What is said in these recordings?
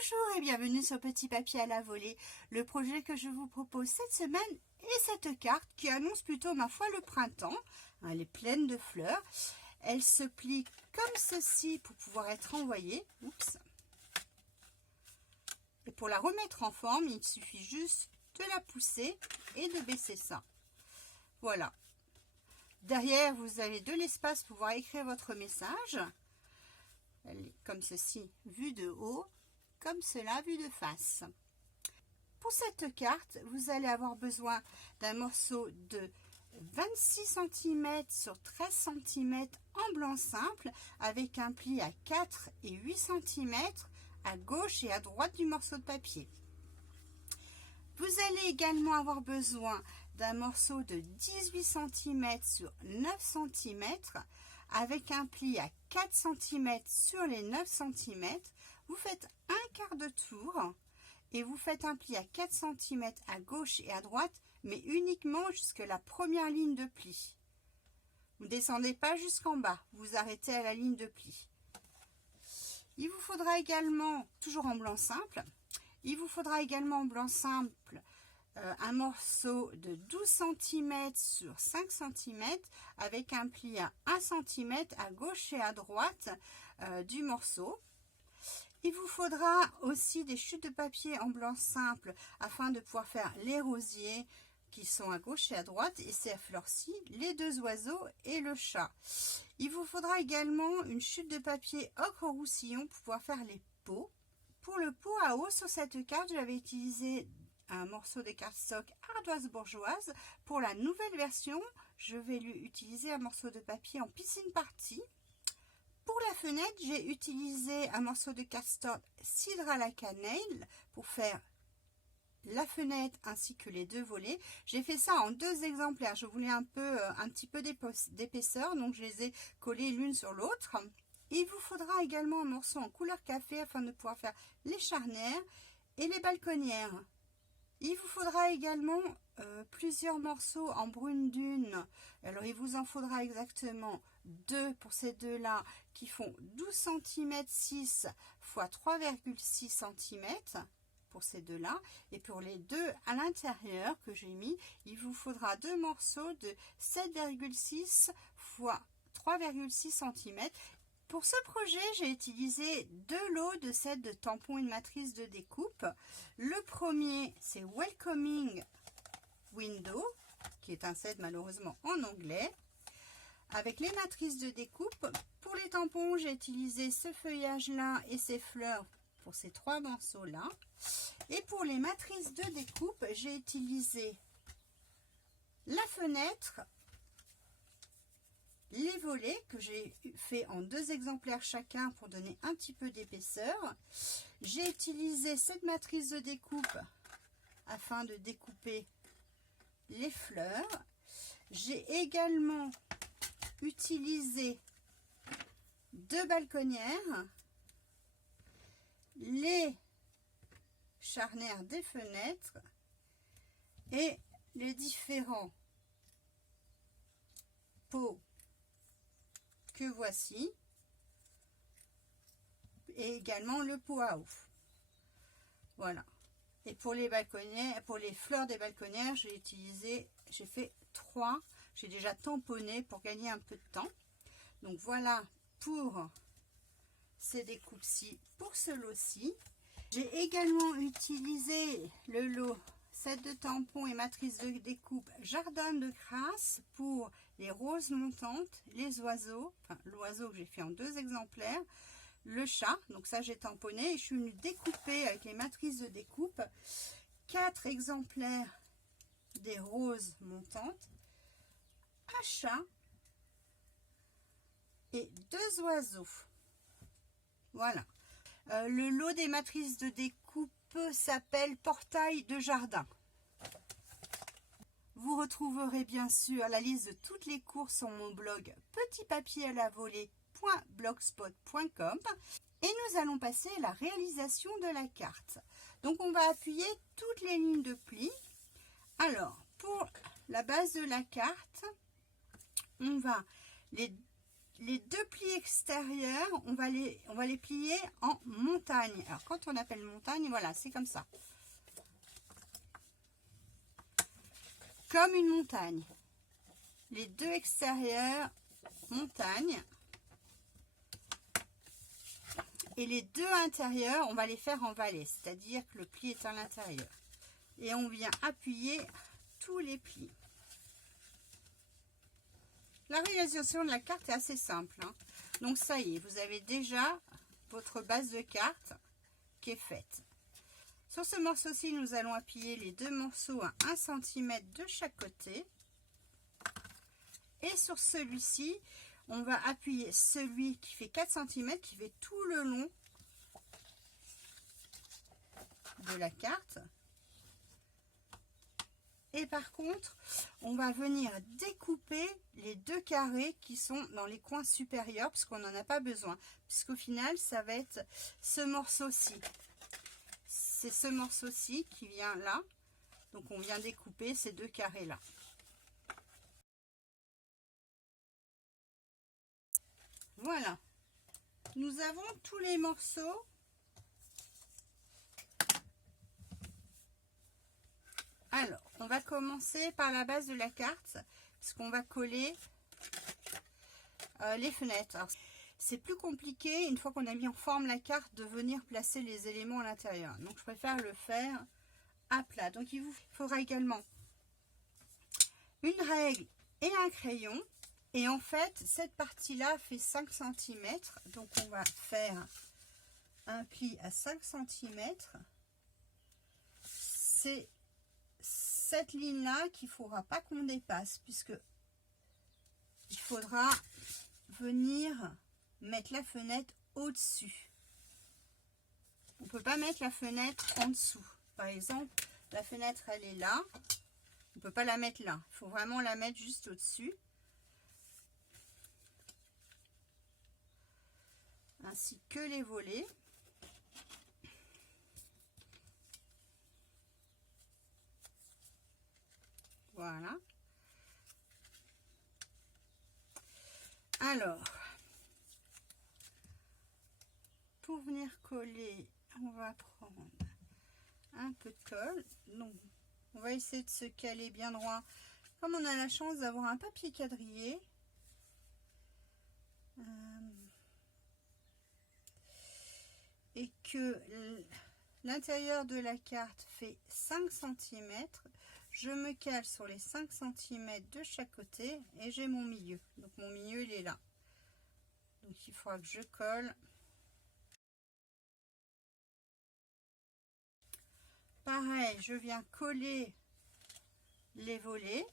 Bonjour et bienvenue sur Petit Papier à la Volée. Le projet que je vous propose cette semaine est cette carte qui annonce plutôt, ma foi, le printemps. Elle est pleine de fleurs. Elle se plie comme ceci pour pouvoir être envoyée. Oups. Et pour la remettre en forme, il suffit juste de la pousser et de baisser ça. Voilà. Derrière, vous avez de l'espace pour pouvoir écrire votre message. Elle est comme ceci, vue de haut, comme cela, vue de face. Pour cette carte, vous allez avoir besoin d'un morceau de 26 cm sur 13 cm en blanc simple, avec un pli à 4 et 8 cm à gauche et à droite du morceau de papier. Vous allez également avoir besoin d'un morceau de 18 cm sur 9 cm avec un pli à 4 cm sur les 9 cm. Vous faites un quart de tour et vous faites un pli à 4 cm à gauche et à droite, mais uniquement jusqu'à la première ligne de pli. Vous ne descendez pas jusqu'en bas, vous arrêtez à la ligne de pli. Il vous faudra également, toujours en blanc simple, il vous faudra également en blanc simple un morceau de 12 cm sur 5 cm avec un pli à 1 cm à gauche et à droite du morceau. Il vous faudra aussi des chutes de papier en blanc simple afin de pouvoir faire les rosiers qui sont à gauche et à droite, et ces fleurs-ci, les deux oiseaux et le chat. Il vous faudra également une chute de papier ocre roussillon pour pouvoir faire les pots. Pour le pot à eau, sur cette carte, j'avais utilisé un morceau de cardstock ardoise bourgeoise. Pour la nouvelle version, je vais lui utiliser un morceau de papier en piscine party. Pour la fenêtre, j'ai utilisé un morceau de cardstock cidre à la cannelle pour faire la fenêtre ainsi que les deux volets. J'ai fait ça en deux exemplaires. Je voulais un petit peu d'épaisseur, donc je les ai collés l'une sur l'autre. Il vous faudra également un morceau en couleur café afin de pouvoir faire les charnières et les balconnières. Il vous faudra également plusieurs morceaux en brune dune. Alors il vous en faudra exactement deux pour ces deux-là qui font 12 cm 6 x 3,6 cm pour ces deux-là. Et pour les deux à l'intérieur que j'ai mis, il vous faudra deux morceaux de 7,6 x 3,6 cm. Pour ce projet, j'ai utilisé deux lots de sets de tampons et une matrice de découpe. Le premier, c'est Welcoming Window, qui est un set malheureusement en anglais, avec les matrices de découpe. Pour les tampons, j'ai utilisé ce feuillage-là et ces fleurs pour ces trois morceaux-là. Et pour les matrices de découpe, j'ai utilisé la fenêtre, les volets que j'ai fait en deux exemplaires chacun pour donner un petit peu d'épaisseur. J'ai utilisé cette matrice de découpe afin de découper les fleurs. J'ai également utilisé deux balconnières, les charnières des fenêtres et les différents pots que voici, et également le pot à eau. Voilà. Et pour les balconnières, pour les fleurs des balconnières, j'ai fait 3. J'ai déjà tamponné pour gagner un peu de temps. Donc voilà pour ces découpes-ci, pour ce lot-ci. J'ai également utilisé le lot set de tampons et matrice de découpe Jardin de Grâce pour les roses montantes, les oiseaux, enfin l'oiseau que j'ai fait en deux exemplaires, le chat, donc ça j'ai tamponné et je suis venue découper avec les matrices de découpe 4 exemplaires des roses montantes, un chat et deux oiseaux. Voilà. Le lot des matrices de découpe s'appelle Portail de jardin. Vous retrouverez bien sûr la liste de toutes les courses sur mon blog petitpapieralavolée.blogspot.com et nous allons passer à la réalisation de la carte. Donc on va appuyer toutes les lignes de pli. Alors pour la base de la carte, on va les deux plis extérieurs, on va les plier en montagne. Alors quand on appelle montagne, voilà, c'est comme ça. Comme une montagne. Les deux extérieurs, montagne. Et les deux intérieurs, on va les faire en valet, c'est-à-dire que le pli est à l'intérieur. Et on vient appuyer tous les plis. La réalisation de la carte est assez simple, hein. Donc ça y est, vous avez déjà votre base de carte qui est faite. Sur ce morceau-ci, nous allons appuyer les deux morceaux à 1 cm de chaque côté. Et sur celui-ci, on va appuyer celui qui fait 4 cm, qui fait tout le long de la carte. Et par contre, on va venir découper les deux carrés qui sont dans les coins supérieurs, puisqu'on n'en a pas besoin. Puisqu'au final, ça va être ce morceau-ci. C'est ce morceau-ci qui vient là. Donc, on vient découper ces deux carrés-là. Voilà. Nous avons tous les morceaux. Alors, on va commencer par la base de la carte, puisqu'on va coller les fenêtres. C'est plus compliqué, une fois qu'on a mis en forme la carte, de venir placer les éléments à l'intérieur. Donc, je préfère le faire à plat. Donc, il vous faudra également une règle et un crayon. Et en fait, cette partie-là fait 5 cm. Donc, on va faire un pli à 5 cm. C'est cette ligne-là qu'il ne faudra pas qu'on dépasse, puisque il faudra venir mettre la fenêtre au-dessus. On ne peut pas mettre la fenêtre en dessous. Par exemple, la fenêtre, elle est là. On ne peut pas la mettre là. Il faut vraiment la mettre juste au-dessus. Ainsi que les volets. Voilà. Alors, pour venir coller, on va prendre un peu de colle. Donc, on va essayer de se caler bien droit. Comme on a la chance d'avoir un papier quadrillé, et que l'intérieur de la carte fait 5 cm, je me cale sur les 5 cm de chaque côté et j'ai mon milieu. Donc mon milieu, il est là. Donc il faudra que je colle. Pareil, je viens coller les volets.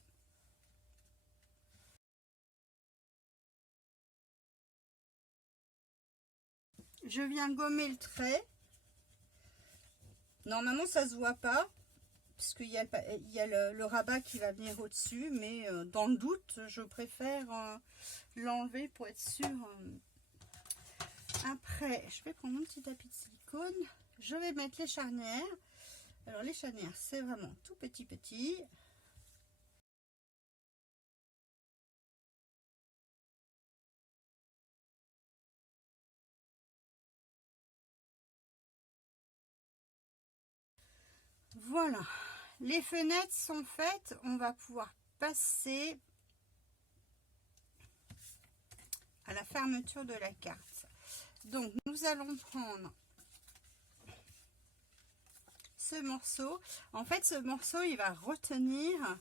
Je viens gommer le trait. Normalement, ça se voit pas, puisqu'il y a, le rabat qui va venir au-dessus, mais dans le doute, je préfère l'enlever pour être sûr. Après, je vais prendre mon petit tapis de silicone. Je vais mettre les charnières. Alors, les charnières, c'est vraiment tout petit. Voilà, les fenêtres sont faites. On va pouvoir passer à la fermeture de la carte. Donc, nous allons prendre ce morceau. En fait, ce morceau, il va retenir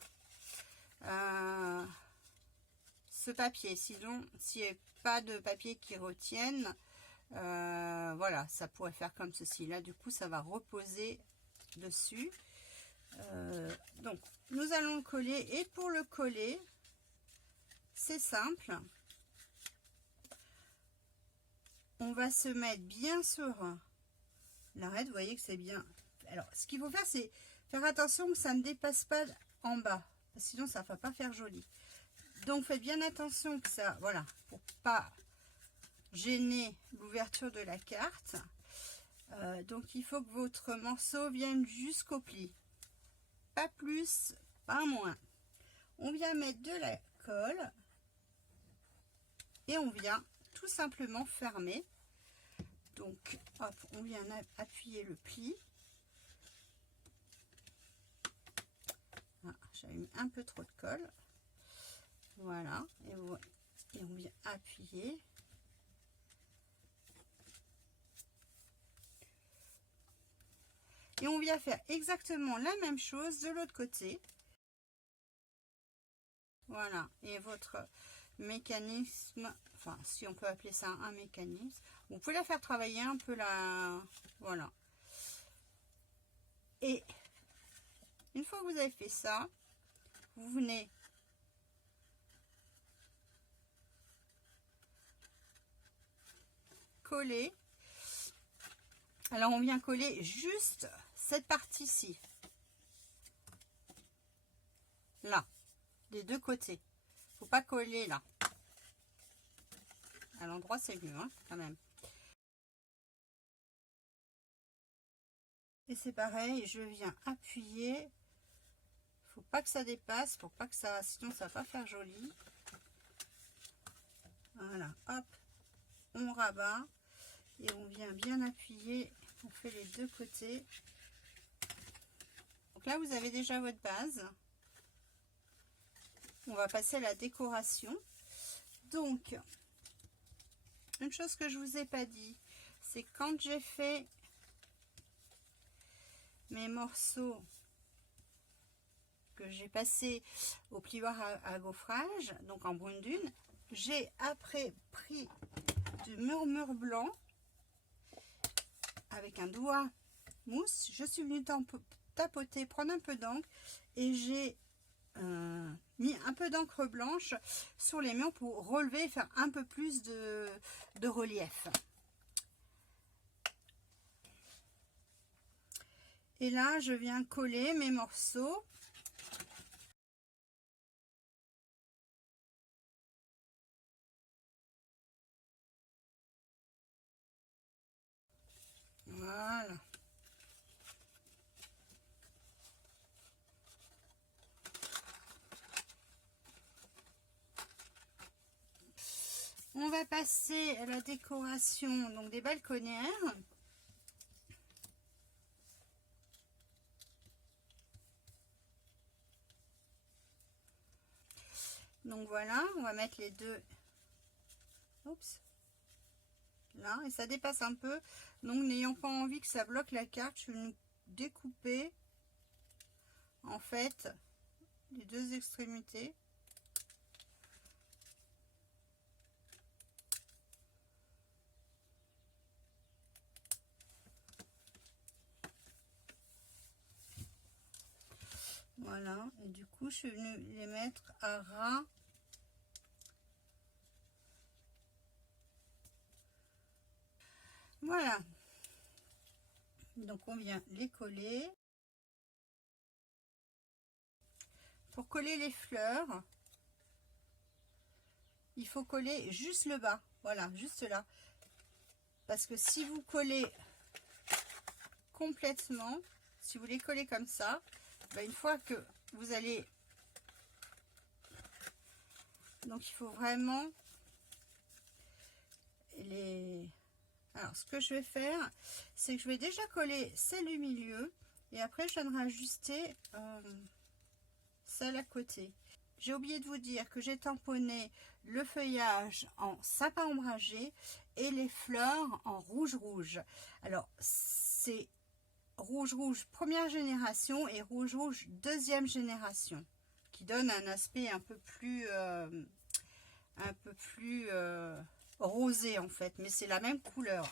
ce papier. Sinon, s'il n'y a pas de papier qui retienne, voilà, ça pourrait faire comme ceci. Là, du coup, ça va reposer dessus. Donc, nous allons le coller. Et pour le coller, c'est simple. On va se mettre bien sur l'arête. Vous voyez que c'est bien. Alors, ce qu'il faut faire, c'est faire attention que ça ne dépasse pas en bas. Sinon, ça ne va pas faire joli. Donc, faites bien attention que ça, voilà, pour pas gêner l'ouverture de la carte. Donc, il faut que votre morceau vienne jusqu'au pli. Pas plus, pas moins. On vient mettre de la colle. et on vient tout simplement fermer. Donc hop, on vient appuyer le pli. Ah, j'avais mis un peu trop de colle. Voilà, et on vient appuyer. Et on vient faire exactement la même chose de l'autre côté. Voilà, et votre mécanisme, enfin si on peut appeler ça un mécanisme, vous pouvez la faire travailler un peu là, voilà. Et une fois que vous avez fait ça, vous venez coller. Alors on vient coller juste cette partie-ci, là, des deux côtés. Faut pas coller là. À l'endroit c'est mieux, hein, quand même. Et c'est pareil, je viens appuyer. Faut pas que ça dépasse, pour pas que ça, sinon ça va pas faire joli. Voilà, hop, on rabat et on vient bien appuyer. On fait les deux côtés. Donc là, vous avez déjà votre base. On va passer à la décoration. Donc, une chose que je vous ai pas dit, c'est quand j'ai fait mes morceaux que j'ai passé au plioir à gaufrage, donc en brune dune, j'ai après pris du murmure blanc avec un doigt mousse. Je suis venue tapoter, prendre un peu d'encre et j'ai mis un peu d'encre blanche sur les murs pour relever et faire un peu plus de relief. Et là, je viens coller mes morceaux. Voilà. On va passer à la décoration donc des balconnières. Donc voilà, on va mettre les deux. Oups. Là, et ça dépasse un peu. Donc n'ayant pas envie que ça bloque la carte, je vais nous découper en fait les deux extrémités. Voilà, et du coup je suis venue les mettre à ras. Voilà, donc on vient les coller. Pour coller les fleurs, il faut coller juste le bas, voilà, juste là, parce que si vous collez complètement, si vous les collez comme ça, ben une fois que vous allez, donc il faut vraiment les... Alors ce que je vais faire, c'est que je vais déjà coller celle du milieu et après je viendrai ajuster celle à côté. J'ai oublié de vous dire que j'ai tamponné le feuillage en sapin ombragé et les fleurs en rouge rouge. Alors c'est rouge rouge première génération et rouge rouge deuxième génération qui donne un aspect un peu plus rosé en fait, mais c'est la même couleur.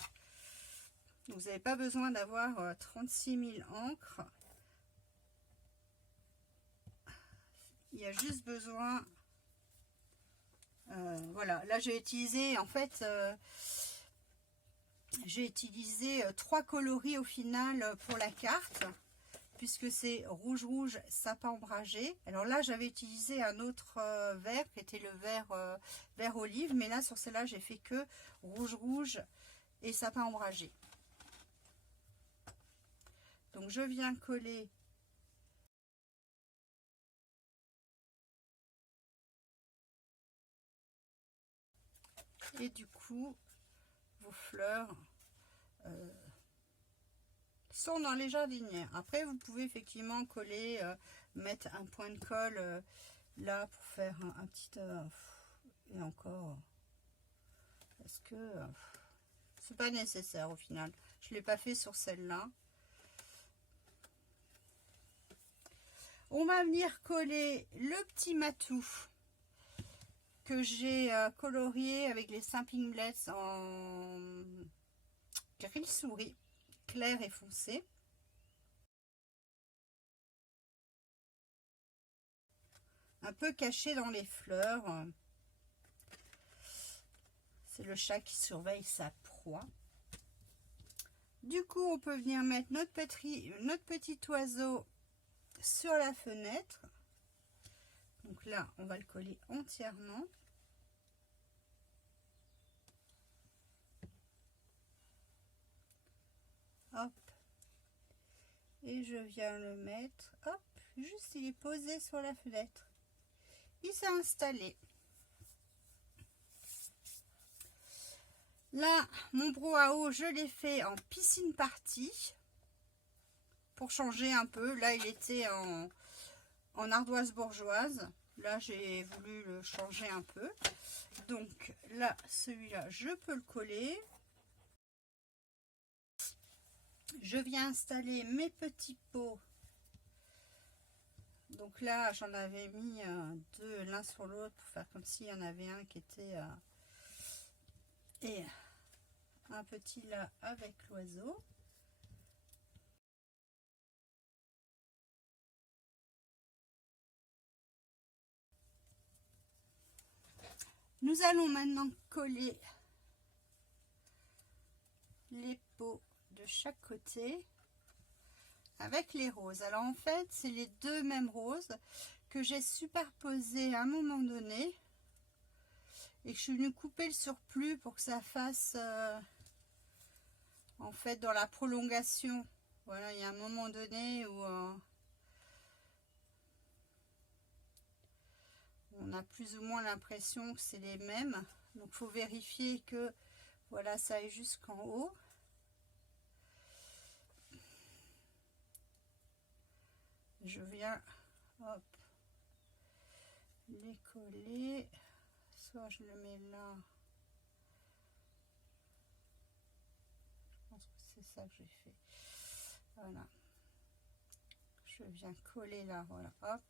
Vous n'avez pas besoin d'avoir 36 000 encres. Il y a juste besoin, voilà, là j'ai utilisé en fait, j'ai utilisé 3 coloris au final pour la carte, puisque c'est rouge rouge sapin ombragé. Alors là j'avais utilisé un autre vert qui était le vert olive, mais là sur celle-là j'ai fait que rouge rouge et sapin ombragé. Donc je viens coller Et du coup, vos fleurs sont dans les jardinières. Après, vous pouvez effectivement coller, mettre un point de colle là pour faire un petit... et encore, parce que c'est pas nécessaire au final. Je l'ai pas fait sur celle-là. On va venir coller le petit matou que j'ai colorié avec les Simping Bless en gris souris clair et foncé. Un peu caché dans les fleurs. C'est le chat qui surveille sa proie. Du coup, on peut venir mettre notre petit oiseau sur la fenêtre. Donc là, on va le coller entièrement. Hop. Et je viens le mettre. Hop. Juste, il est posé sur la fenêtre. Il s'est installé. Là, mon brouhaha, je l'ai fait en piscine party. Pour changer un peu. Là, il était en ardoise bourgeoise. Là, j'ai voulu le changer un peu. Donc là, celui-là, je peux le coller. Je viens installer mes petits pots. Donc là, j'en avais mis deux l'un sur l'autre pour faire comme s'il y en avait un qui était... et un petit là avec l'oiseau. Nous allons maintenant coller les pots de chaque côté avec les roses. Alors en fait, c'est les deux mêmes roses que j'ai superposées à un moment donné et que je suis venue couper le surplus pour que ça fasse en fait dans la prolongation. Voilà, il y a un moment donné où on a plus ou moins l'impression que c'est les mêmes. Donc il faut vérifier que voilà, ça aille jusqu'en haut. Je viens hop, les coller. Soit je le mets là. Je pense que c'est ça que j'ai fait. Voilà. Je viens coller là. Voilà. Hop.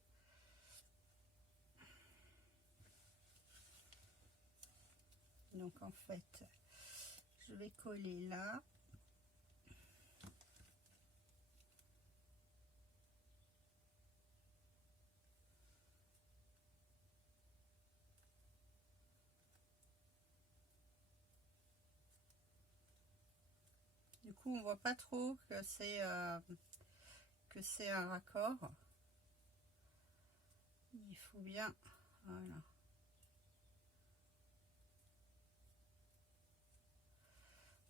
Donc en fait, je vais coller là. Du coup, on voit pas trop que c'est un raccord. Il faut bien, voilà.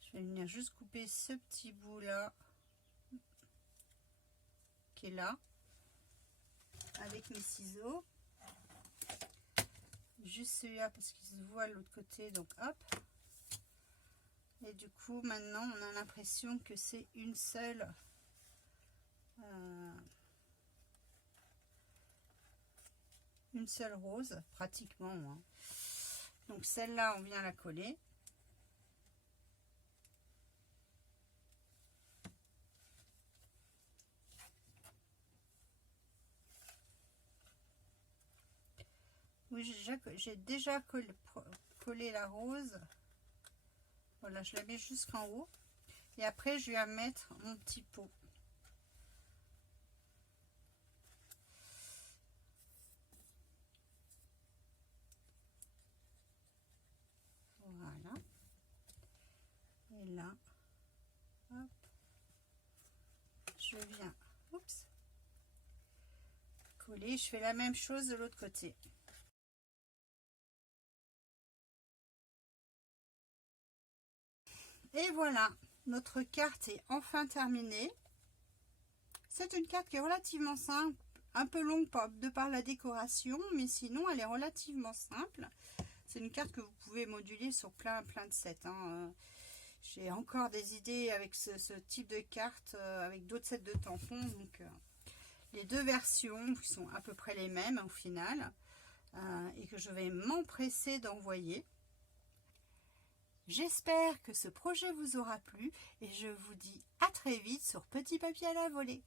Je vais venir juste couper ce petit bout là, qui est là, avec mes ciseaux. Juste celui-là parce qu'il se voit de l'autre côté, donc hop. Et du coup, maintenant, on a l'impression que c'est une seule rose, pratiquement. Hein. Donc celle-là, on vient la coller. Oui, j'ai déjà collé la rose. Voilà, je la mets jusqu'en haut. Et après, je vais mettre mon petit pot. Voilà. Et là, hop, je viens, oups, coller. Je fais la même chose de l'autre côté. Et voilà, notre carte est enfin terminée. C'est une carte qui est relativement simple, un peu longue de par la décoration, mais sinon elle est relativement simple. C'est une carte que vous pouvez moduler sur plein de sets. Hein. J'ai encore des idées avec ce type de carte, avec d'autres sets de tampons. Donc, les deux versions qui sont à peu près les mêmes au final, et que je vais m'empresser d'envoyer. J'espère que ce projet vous aura plu et je vous dis à très vite sur Petit Papier à la Volée.